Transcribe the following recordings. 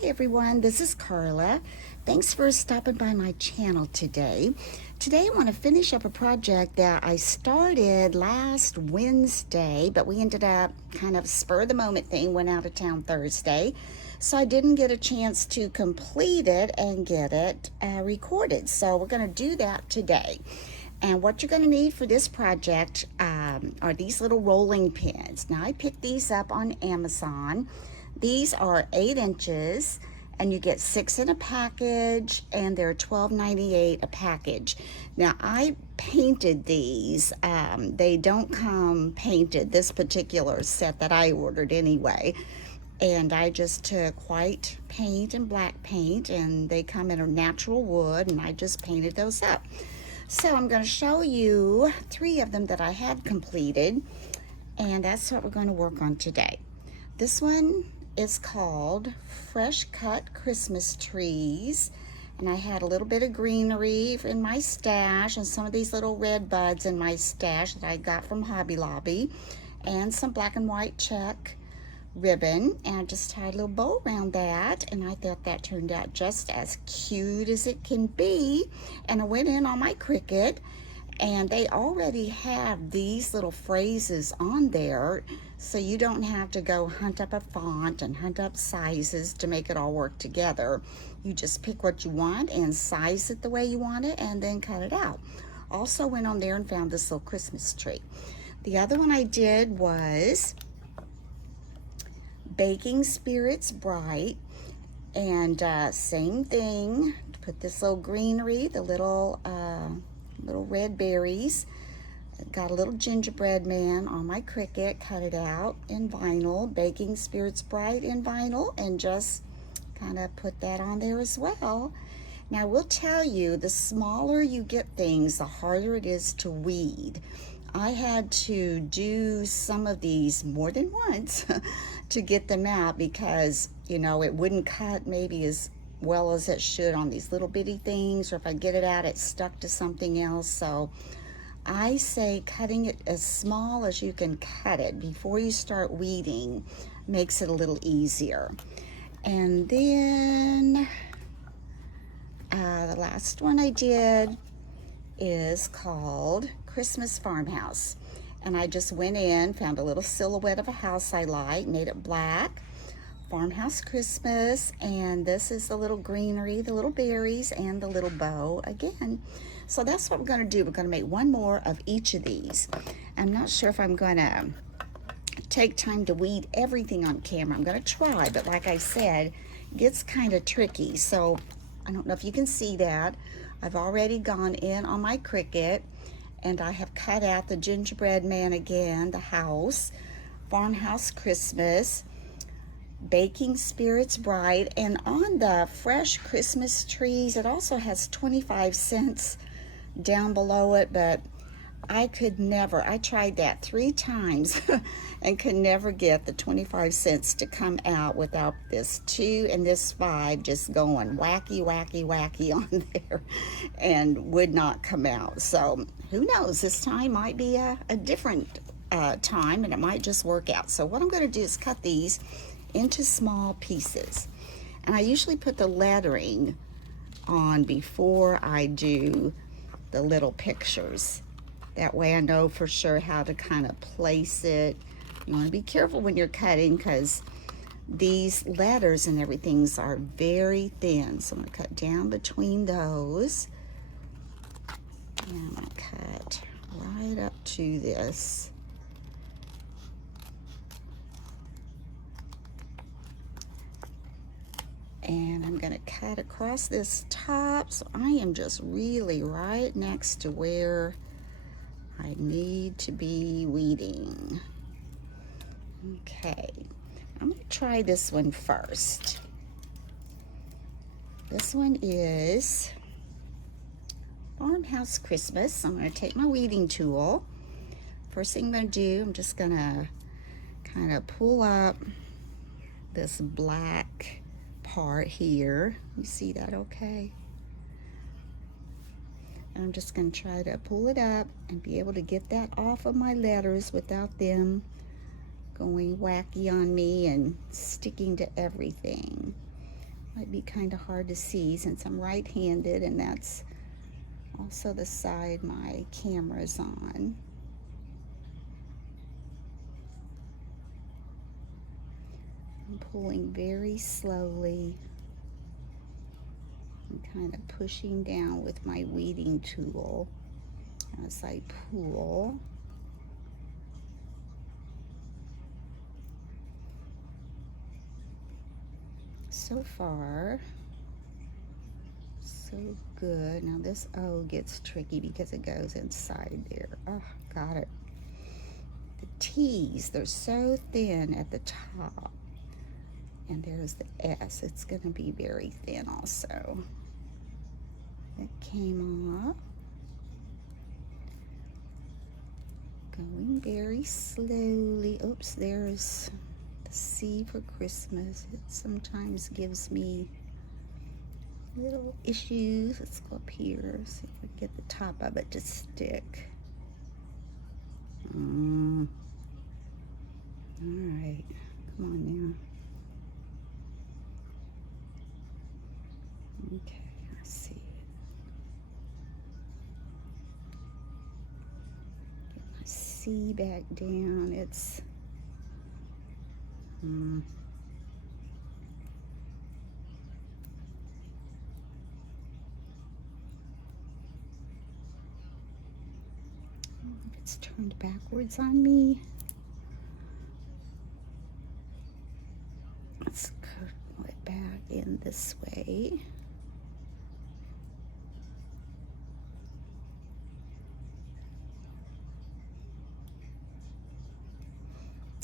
Hi everyone, this is Carla. Thanks for stopping by my channel today. Today I want to finish up a project that I started last Wednesday, but we ended up kind of spur of the moment thing, went out of town Thursday. So I didn't get a chance to complete it and get it recorded. So we're going to do that today. And what you're going to need for this project are these little rolling pins. Now I picked these up on Amazon. These are 8 inches and you get 6 in a package and they're $12.98 a package. Now I painted these. They don't come painted, this particular set that I ordered anyway. And I just took white paint and black paint, and they come in a natural wood, and I just painted those up. So I'm going to show you 3 of them that I had completed, and that's what we're going to work on today. This one is called Fresh Cut Christmas Trees, and I had a little bit of greenery in my stash and some of these little red buds in my stash that I got from Hobby Lobby, and some black and white check ribbon, and I just tied a little bow around that, and I thought that turned out just as cute as it can be. And I went in on my Cricut, and they already have these little phrases on there, so you don't have to go hunt up a font and hunt up sizes to make it all work together. You just pick what you want and size it the way you want it and then cut it out. Also went on there and found this little Christmas tree. The other one I did was Baking Spirits Bright, and same thing. Put this little greenery, the little red berries. Got a little gingerbread man on my Cricut, cut it out in vinyl, Baking Spirits Bright in vinyl, and just kind of put that on there as well. Now I will tell you, the smaller you get things, the harder it is to weed. I had to do some of these more than once to get them out because, you know, it wouldn't cut maybe as well as it should on these little bitty things, or if I get it out, it's stuck to something else. So I say cutting it as small as you can cut it before you start weeding makes it a little easier. And then the last one I did is called Christmas Farmhouse, and I just went in, found a little silhouette of a house I like, made it black, Farmhouse Christmas, and this is the little greenery, the little berries, and the little bow again. So that's what we're going to do. We're going to make one more of each of these. I'm not sure if I'm going to take time to weed everything on camera. I'm going to try, but like I said, it gets kind of tricky. So I don't know if you can see that. I've already gone in on my Cricut, and I have cut out the gingerbread man again, the house, Farmhouse Christmas, Baking Spirits Bright, and on the fresh Christmas trees, it also has 25 cents down below it, but I could never, I tried that 3 times and could never get the 25 cents to come out without this 2 and this 5 just going wacky, wacky, wacky on there and would not come out. So who knows, this time might be a different time, and it might just work out. So what I'm going to do is cut these into small pieces. And I usually put the lettering on before I do the little pictures. That way I know for sure how to kind of place it. You want to be careful when you're cutting because these letters and everything are very thin. So I'm going to cut down between those. And I'm going to cut right up to this. And I'm going to cut across this top. So I am just really right next to where I need to be weeding. Okay, I'm going to try this one first. This one is Farmhouse Christmas. I'm going to take my weeding tool. First thing I'm going to do, I'm just going to kind of pull up this black part here. You see that okay? I'm just going to try to pull it up and be able to get that off of my letters without them going wacky on me and sticking to everything. Might be kind of hard to see since I'm right-handed, and that's also the side my camera's on. I'm pulling very slowly and kind of pushing down with my weeding tool as I pull. So far, so good. Now this O gets tricky because it goes inside there. Oh, got it. The T's, they're so thin at the top. And there's the S. It's going to be very thin also. It came off. Going very slowly. Oops, there's the C for Christmas. It sometimes gives me little issues. Let's go up here, see if we can get the top of it to stick. All right, come on now. Okay, I see it. Get my C back down. It's it's turned backwards on me. Let's curl it back in this way.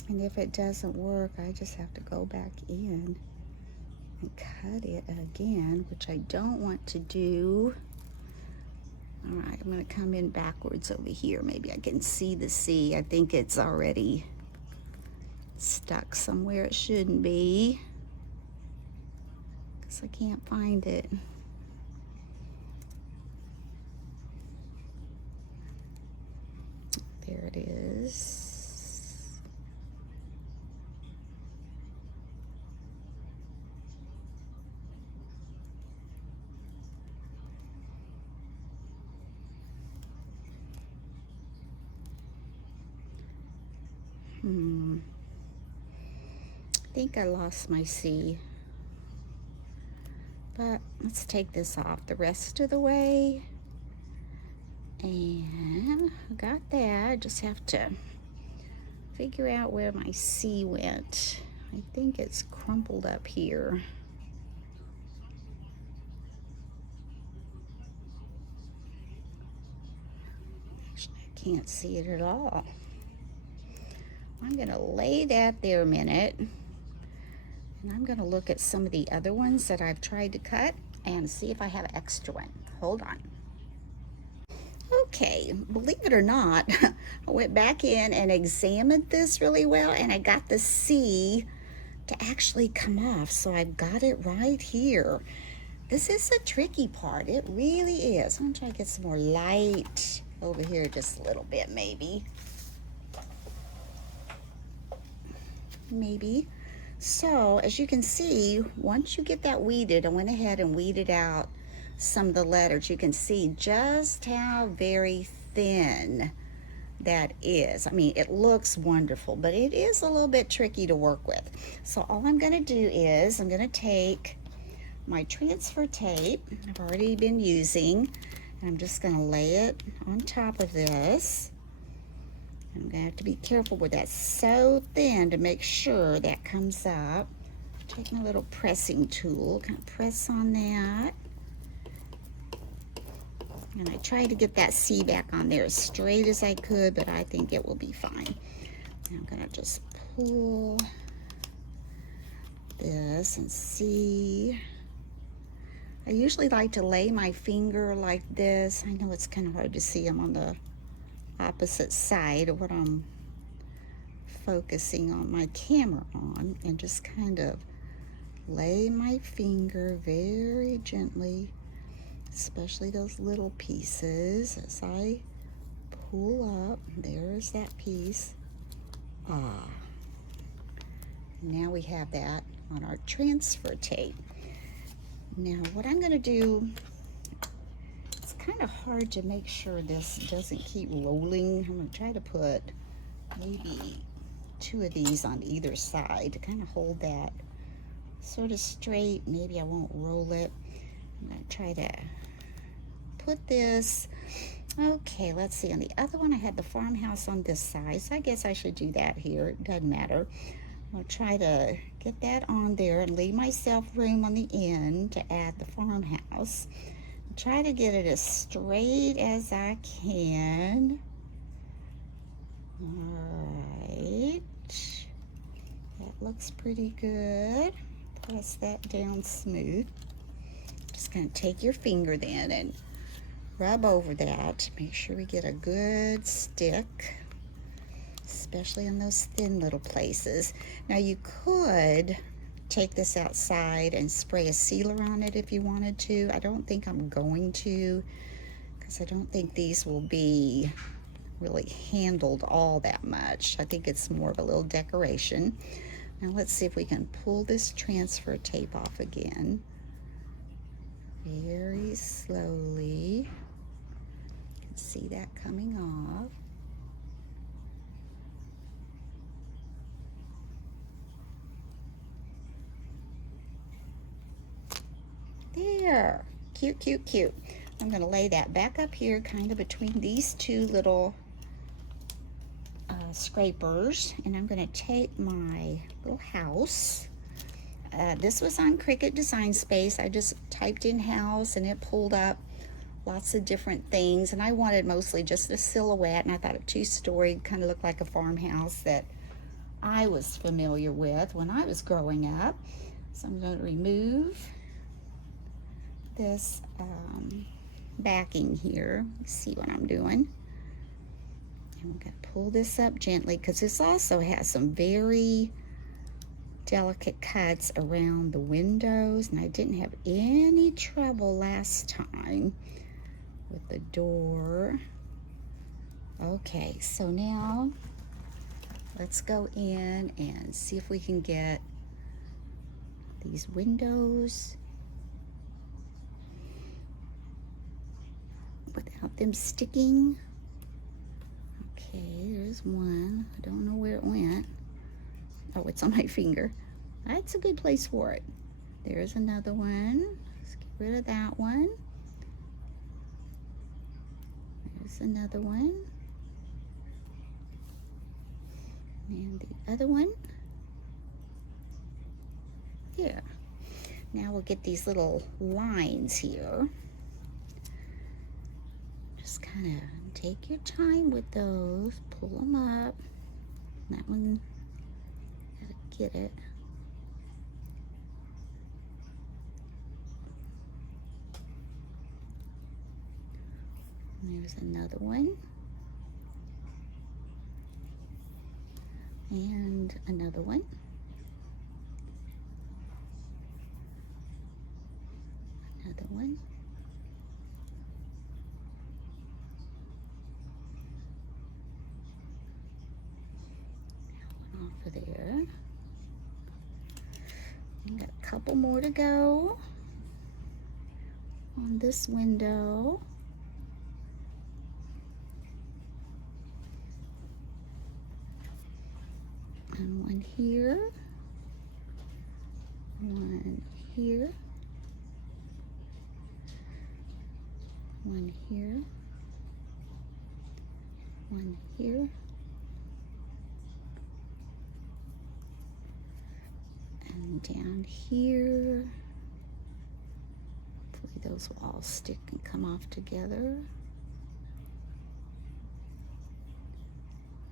And if it doesn't work, I just have to go back in and cut it again, which I don't want to do. All right, I'm going to come in backwards over here. Maybe I can see the C. I think it's already stuck somewhere it shouldn't be, because I can't find it. There it is. I think I lost my C, but let's take this off the rest of the way. And I got that. I just have to figure out where my C went. I think it's crumpled up here. Actually, I can't see it at all. I'm gonna lay that there a minute, and I'm gonna look at some of the other ones that I've tried to cut and see if I have an extra one. Hold on. Okay, believe it or not, I went back in and examined this really well, and I got the C to actually come off, so I've got it right here. This is the tricky part. It really is. I'm gonna try to get some more light over here just a little bit, maybe. So as you can see, once you get that weeded, I went ahead and weeded out some of the letters. You can see just how very thin that is. I mean, it looks wonderful, but it is a little bit tricky to work with. So all I'm going to do is I'm going to take my transfer tape I've already been using, and I'm just going to lay it on top of this. I'm going to have to be careful with that, so thin, to make sure that comes up. Take my little pressing tool, kind of press on that. And I tried to get that C back on there as straight as I could, but I think it will be fine. And I'm going to just pull this and see. I usually like to lay my finger like this. I know it's kind of hard to see. I'm on the opposite side of what I'm focusing on my camera on, and just kind of lay my finger very gently, especially those little pieces, as I pull up. There's that piece. Now we have that on our transfer tape. Now what I'm going to do, it's kind of hard to make sure this doesn't keep rolling. I'm going to try to put maybe 2 of these on either side to kind of hold that sort of straight. Maybe I won't roll it. I'm going to try to put this. Okay, let's see. On the other one, I had the farmhouse on this side, so I guess I should do that here. It doesn't matter. I'll try to get that on there and leave myself room on the end to add the farmhouse. Try to get it as straight as I can. All right. That looks pretty good. Press that down smooth. Just going to take your finger then and rub over that. Make sure we get a good stick, especially in those thin little places. Now you could take this outside and spray a sealer on it if you wanted to. I don't think I'm going to, because I don't think these will be really handled all that much. I think it's more of a little decoration. Now let's see if we can pull this transfer tape off again. Very slowly. You can see that coming off. There. Cute, cute, cute. I'm going to lay that back up here kind of between these 2 little scrapers, and I'm going to take my little house. This was on Cricut Design Space. I just typed in house and it pulled up lots of different things, and I wanted mostly just a silhouette, and I thought a 2-story kind of looked like a farmhouse that I was familiar with when I was growing up. So I'm going to remove this backing here. See what I'm doing. And we're going to pull this up gently, because this also has some very delicate cuts around the windows, and I didn't have any trouble last time with the door. Okay, so now let's go in and see if we can get these windows without them sticking. Okay, there's one. I don't know where it went. Oh, it's on my finger. That's a good place for it. There's another one. Let's get rid of that one. There's another one. And the other one. There. Now we'll get these little lines here. Just kind of take your time with those. Pull them up. That one, gotta get it. And there's another one. And another one. Another one. Off of there. We got a couple more to go on this window. And one here, one here, one here, one here, and down here. Hopefully those will all stick and come off together.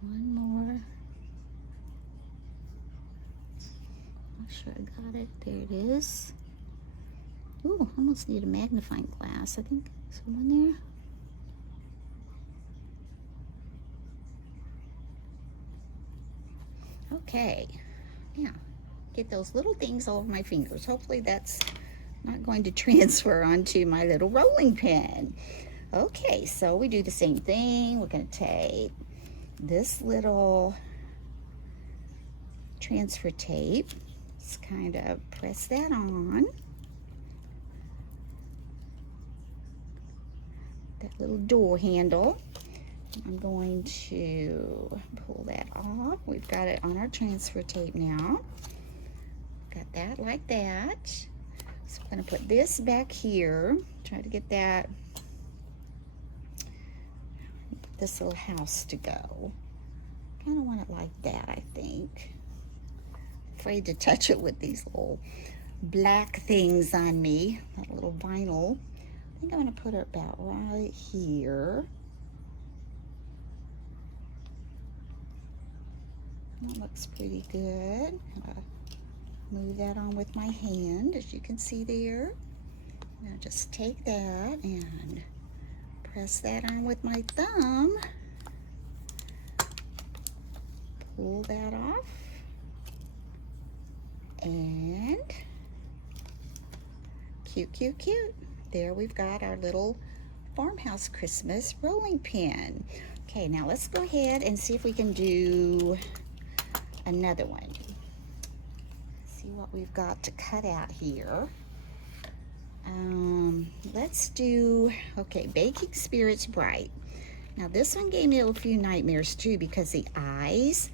One more. Make sure I got it. There it is. Ooh, almost need a magnifying glass. I think there's one there. Okay. Yeah. Get those little things all over my fingers. Hopefully that's not going to transfer onto my little rolling pin. Okay, so we do the same thing. We're going to take this little transfer tape. Just kind of press that on. that little door handle. I'm going to pull that off. We've got it on our transfer tape now. Got that like that. So I'm going to put this back here. Try to get this little house to go. Kind of want it like that, I think. Afraid to touch it with these little black things on me, that little vinyl. I think I'm going to put it about right here. That looks pretty good. Move that on with my hand, as you can see there. Now just take that and press that on with my thumb. Pull that off. And cute, cute, cute. There we've got our little Farmhouse Christmas rolling pin. Okay, now let's go ahead and see if we can do another one. See what we've got to cut out here. Let's do, okay, Baking Spirits Bright. Now this one gave me a few nightmares too, because the eyes,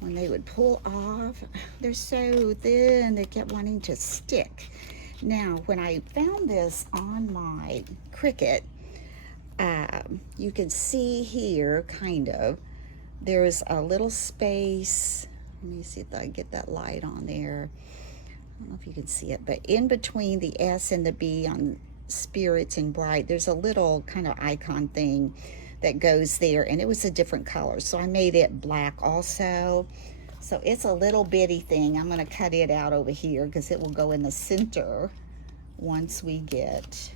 when they would pull off, they're so thin, they kept wanting to stick. Now, when I found this on my Cricut, you can see here, kind of, there's a little space. Let me see if I get that light on there. I don't know if you can see it, but in between the S and the B on Spirits and Bright, there's a little kind of icon thing that goes there, and it was a different color, so I made it black also. So it's a little bitty thing. I'm going to cut it out over here because it will go in the center once we get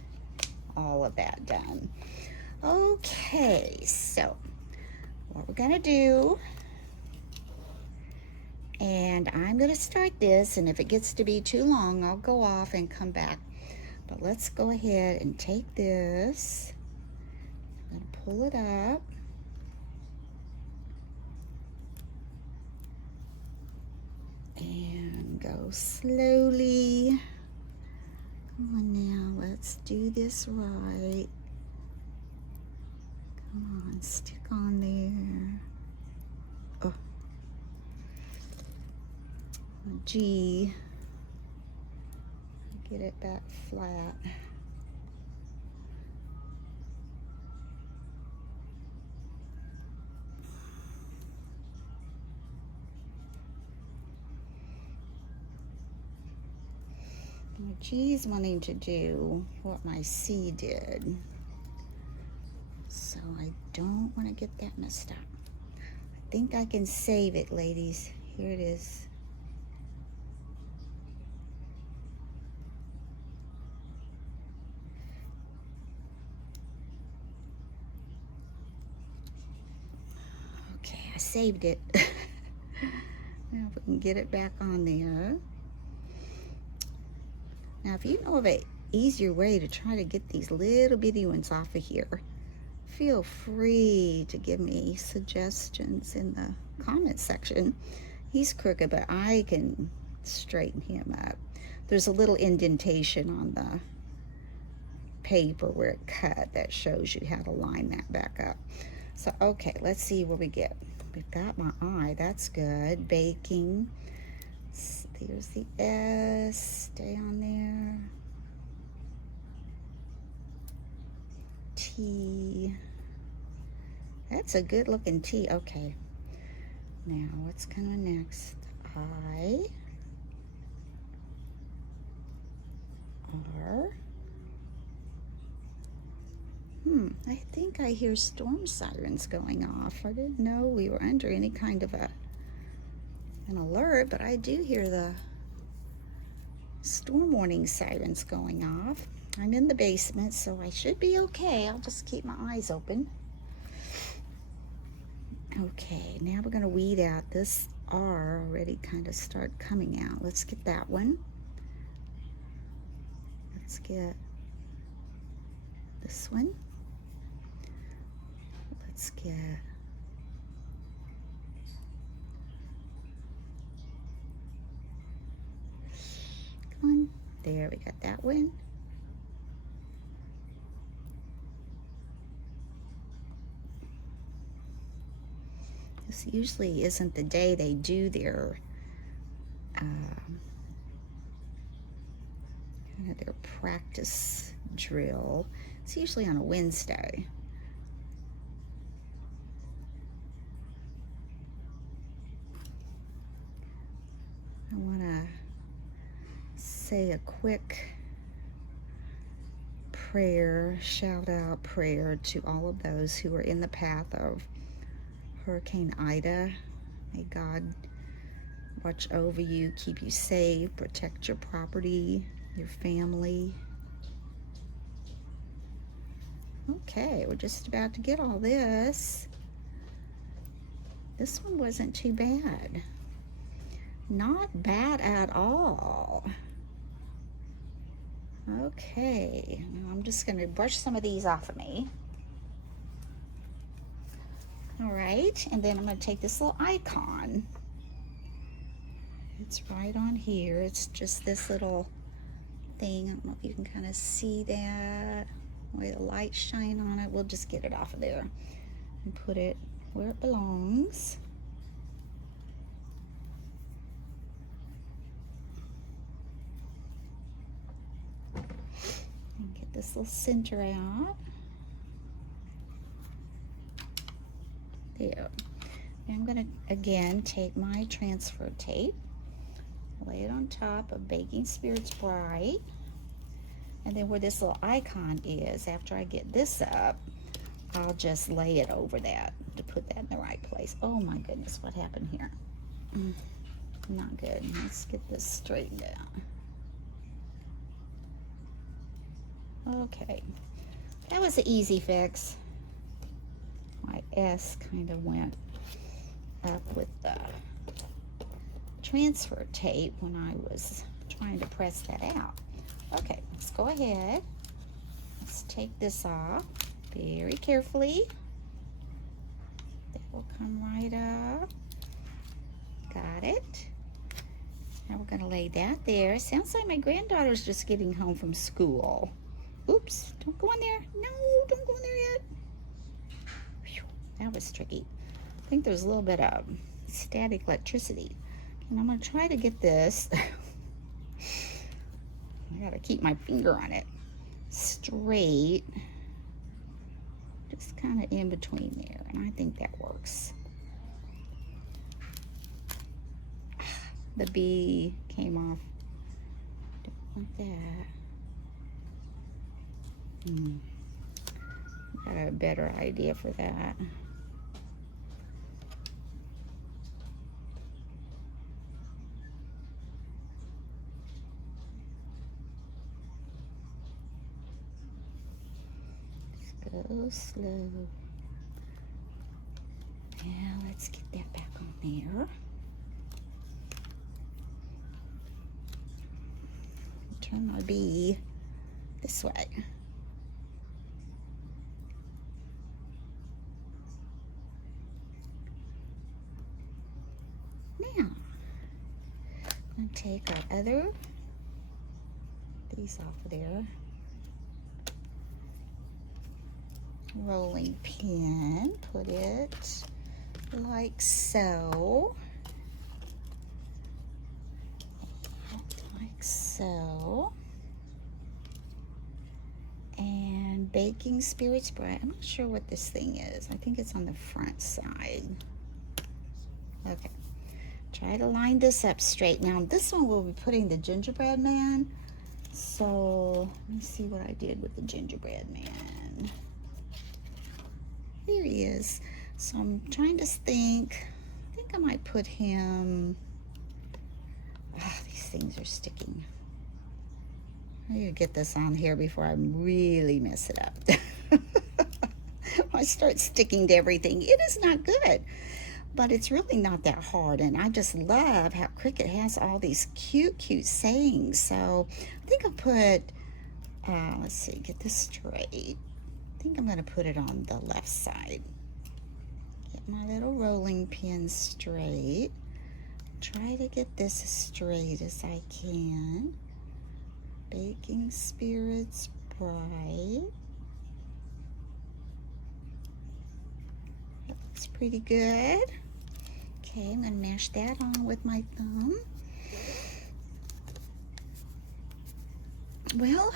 all of that done. Okay, so what we're going to do, and I'm going to start this, and if it gets to be too long, I'll go off and come back. But let's go ahead and take this. I'm going to pull it up. And go slowly. Come on now, let's do this right. Come on, stick on there. Oh. G. Get it back flat. My G is wanting to do what my C did. So I don't want to get that messed up. I think I can save it, ladies. Here it is. Okay, I saved it. Now if we can get it back on there. Now, if you know of an easier way to try to get these little bitty ones off of here, feel free to give me suggestions in the comment section. He's crooked, but I can straighten him up. There's a little indentation on the paper where it cut that shows you how to line that back up. So, okay, let's see what we get. We've got my I, that's good. Baking. There's the S, stay on there. T, that's a good looking T, okay. Now, what's coming next? I, R. I think I hear storm sirens going off. I didn't know we were under any kind of an alert, but I do hear the storm warning sirens going off. I'm in the basement, so I should be okay. I'll just keep my eyes open. Okay, now we're going to weed out. This R already kind of start coming out. Let's get that one. Let's get this one. Let's get one. There, we got that one. This usually isn't the day they do their their practice drill. It's usually on a Wednesday. I want to say a quick prayer, shout out prayer to all of those who are in the path of Hurricane Ida. May God watch over you, keep you safe, protect your property, your family. Okay, we're just about to get all this. This one wasn't too bad. Not bad at all. Okay, now I'm just going to brush some of these off of me. All right, and then I'm going to take this little icon. It's right on here. It's just this little thing. I don't know if you can kind of see that. Where the light shine on it. We'll just get it off of there and put it where it belongs. And get this little center out. There. And I'm going to again take my transfer tape, lay it on top of Baking Spirits Bright, and then where this little icon is, after I get this up, I'll just lay it over that to put that in the right place. Oh my goodness, what happened here? Not good. Let's get this straightened out. Okay, that was an easy fix. My S kind of went up with the transfer tape when I was trying to press that out. Okay, let's go ahead. Let's take this off very carefully. That will come right up. Got it. Now we're going to lay that there. Sounds like my granddaughter's just getting home from school. Oops, don't go in there. No, don't go in there yet. Whew, that was tricky. I think there's a little bit of static electricity. And I'm going to try to get this. I got to keep my finger on it straight. Just kind of in between there. And I think that works. The bee came off. Don't want that. Got a better idea for that. Just go slow. Now let's get that back on there. Turn my bee this way. Now, I'm going to take our these off of there. Rolling pin, put it like so. Like so. And Baking Spirits Bright. I'm not sure what this thing is. I think it's on the front side. Okay. Try to line this up straight. Now this one we'll be putting the gingerbread man. So let me see what I did with the gingerbread man. Here he is. So I'm trying to think. I think I might put him. These things are sticking. I need to get this on here before I really mess it up. I start sticking to everything. It is not good. But it's really not that hard, and I just love how Cricut has all these cute sayings. So I think I'll put, let's see, get this straight. I think I'm going to put it on the left side. Get my little rolling pin straight. Try to get this as straight as I can. Baking Spirits Bright. That looks pretty good. Okay, I'm going to mash that on with my thumb. Well,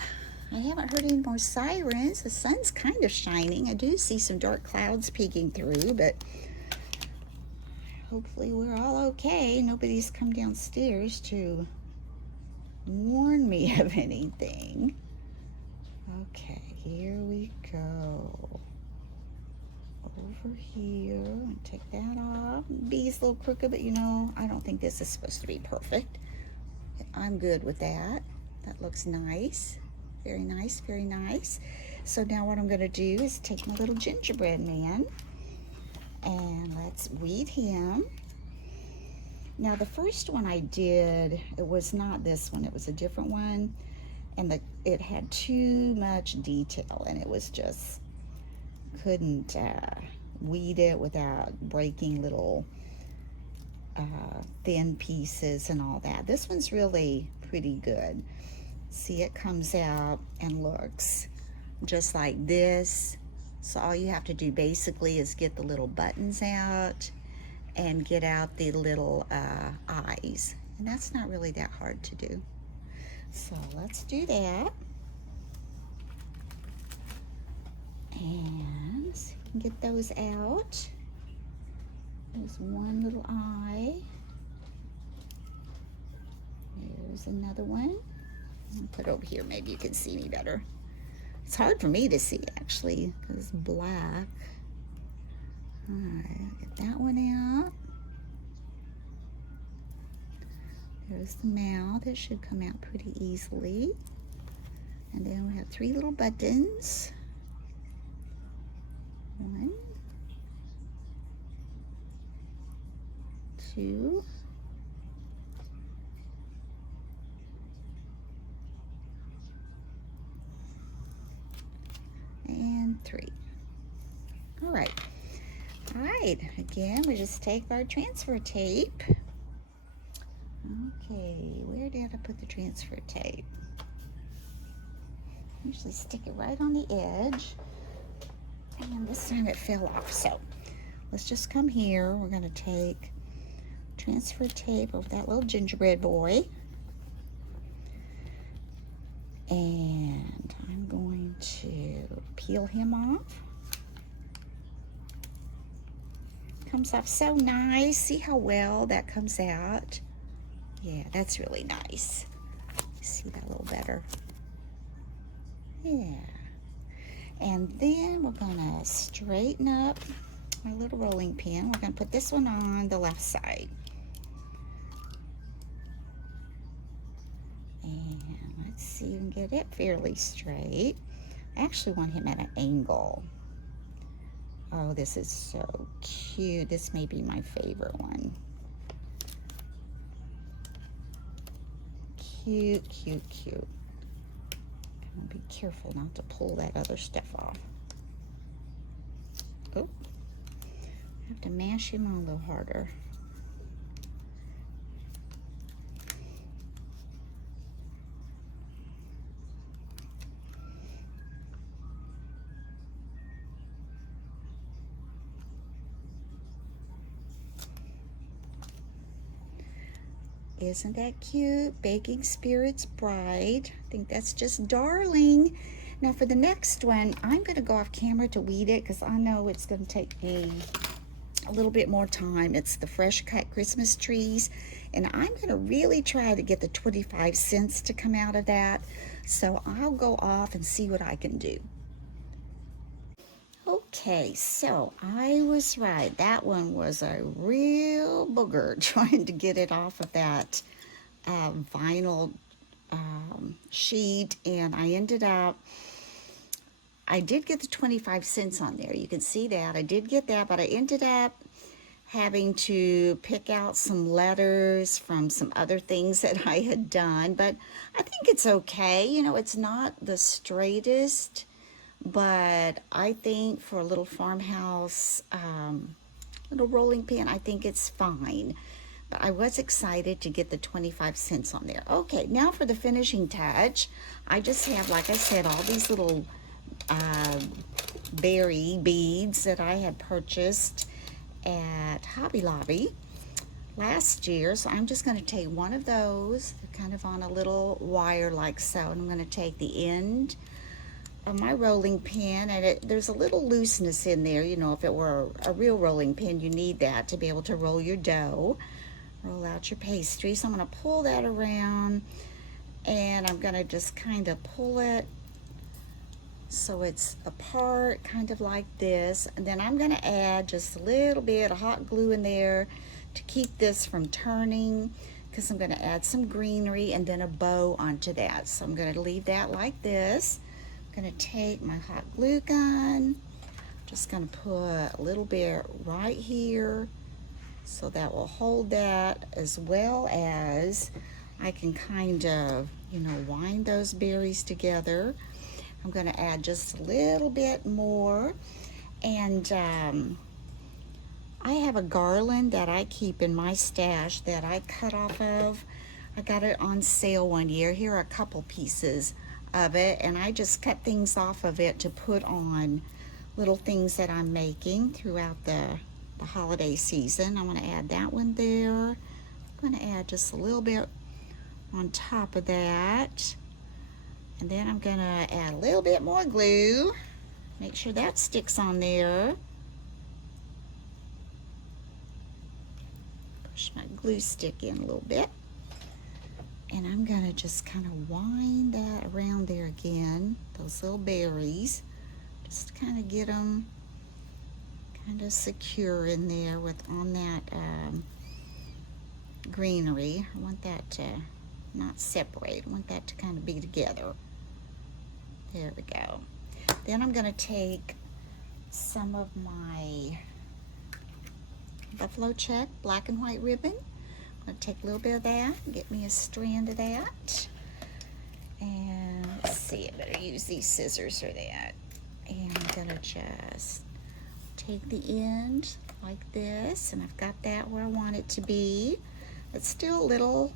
I haven't heard any more sirens. The sun's kind of shining. I do see some dark clouds peeking through, but hopefully we're all okay. Nobody's come downstairs to warn me of anything. Okay, here we go. Over here, and take that off. B's a little crooked, but you know, I don't think this is supposed to be perfect. I'm good with that. That looks nice. Very nice, very nice. So now what I'm gonna do is take my little gingerbread man and let's weed him. Now the first one I did, it was not this one, it was a different one. And it had too much detail and it was just, couldn't weed it without breaking little thin pieces and all that. This one's really pretty good. See, it comes out and looks just like this. So all you have to do basically is get the little buttons out and get out the little eyes. And that's not really that hard to do. So let's do that. And see if we can get those out. There's one little eye. There's another one. I'll put it over here, maybe you can see me better. It's hard for me to see actually, because it's black. Alright, get that one out. There's the mouth. It should come out pretty easily. And then we have 3 little buttons. 1, 2, and 3. All right. Again, we just take our transfer tape. Okay, where did I put the transfer tape? Usually stick it right on the edge. And this time it fell off. So let's just come here. We're going to take transfer tape over that little gingerbread boy. And I'm going to peel him off. Comes off so nice. See how well that comes out? Yeah, that's really nice. See that a little better? Yeah. And then we're gonna straighten up our little rolling pin. We're gonna put this one on the left side. And let's see if we can get it fairly straight. I actually want him at an angle. Oh, this is so cute. This may be my favorite one. Cute, cute, cute. I'll be careful not to pull that other stuff off. Oh, I have to mash him on a little harder. Isn't that cute? Baking Spirits Bride. I think that's just darling. Now for the next one, I'm going to go off camera to weed it because I know it's going to take me a little bit more time. It's the fresh cut Christmas trees, and I'm going to really try to get the 25 cents to come out of that. So I'll go off and see what I can do. Okay, so I was right. That one was a real booger trying to get it off of that vinyl sheet, and I ended up, I did get the 25 cents on there. You can see that. I did get that, but I ended up having to pick out some letters from some other things that I had done, but I think it's okay. You know, it's not the straightest, but I think for a little farmhouse, little rolling pin, I think it's fine. But I was excited to get the 25 cents on there. Okay, now for the finishing touch, I just have, like I said, all these little berry beads that I had purchased at Hobby Lobby. last year. So I'm just going to take one of those, kind of on a little wire like so, and I'm going to take the end of my rolling pin, and there's a little looseness in there. You know, if it were a real rolling pin, you need that to be able to roll your dough, roll out your pastry. So I'm going to pull that around, and I'm going to just kind of pull it so it's apart, kind of like this. And then I'm going to add just a little bit of hot glue in there to keep this from turning, because I'm going to add some greenery and then a bow onto that. So I'm going to leave that like this. I'm going to take my hot glue gun, just going to put a little bit right here, so that will hold that, as well as I can kind of, you know, wind those berries together. I'm going to add just a little bit more, and I have a garland that I keep in my stash that I cut off of. I got it on sale one year. Here are a couple pieces of it, and I just cut things off of it to put on little things that I'm making throughout the holiday season. I'm going to add that one there. I'm going to add just a little bit on top of that. And then I'm going to add a little bit more glue. Make sure that sticks on there. Push my glue stick in a little bit. And I'm going to just kind of wind that around there again, those little berries. Just kind of get them kind of secure in there on that greenery. I want that to not separate. I want that to kind of be together. There we go. Then I'm going to take some of my buffalo check black and white ribbon. I'm going to take a little bit of that, get me a strand of that. And let's see, I better use these scissors for that. And I'm going to just take the end like this, and I've got that where I want it to be. It's still a little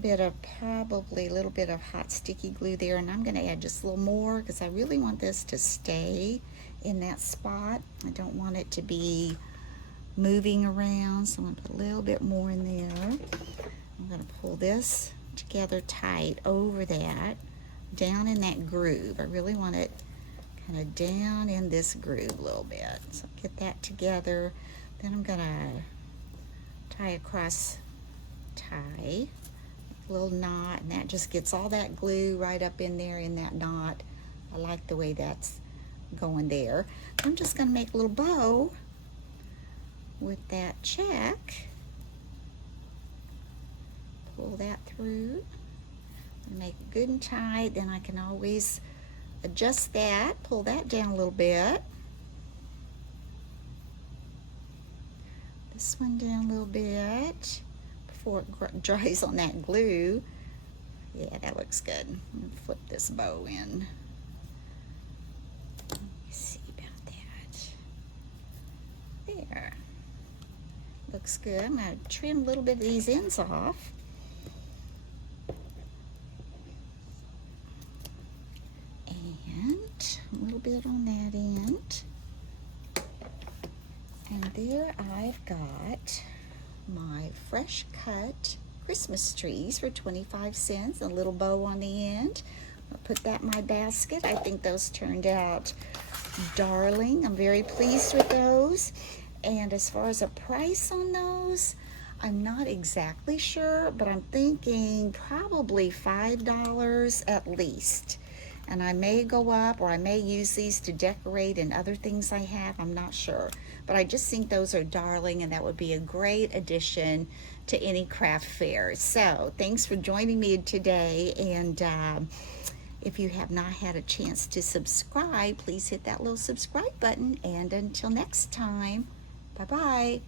bit of, probably a little bit of hot sticky glue there, and I'm going to add just a little more because I really want this to stay in that spot. I don't want it to be moving around, so I'm going to put a little bit more in there. I'm going to pull this together tight over that, down in that groove. I really want it kind of down in this groove a little bit. So get that together. Then I'm going to tie across tie. A little knot, and that just gets all that glue right up in there in that knot. I like the way that's going there. I'm just going to make a little bow with that check. Pull that through and make it good and tight. Then I can always adjust that, pull that down a little bit. This one down a little bit before it dries on that glue. Yeah, that looks good. I'm going to flip this bow in. Let me see about that. There. Looks good. I'm going to trim a little bit of these ends off. And a little bit on that end. And there I've got my fresh cut Christmas trees for 25 cents, a little bow on the end. I'll put that in my basket. I think those turned out darling. I'm very pleased with those. And as far as a price on those, I'm not exactly sure, but I'm thinking probably $5 at least. And I may go up, or I may use these to decorate in other things I have. I'm not sure. But I just think those are darling, and that would be a great addition to any craft fair. So thanks for joining me today. And if you have not had a chance to subscribe, please hit that little subscribe button. And until next time, bye-bye.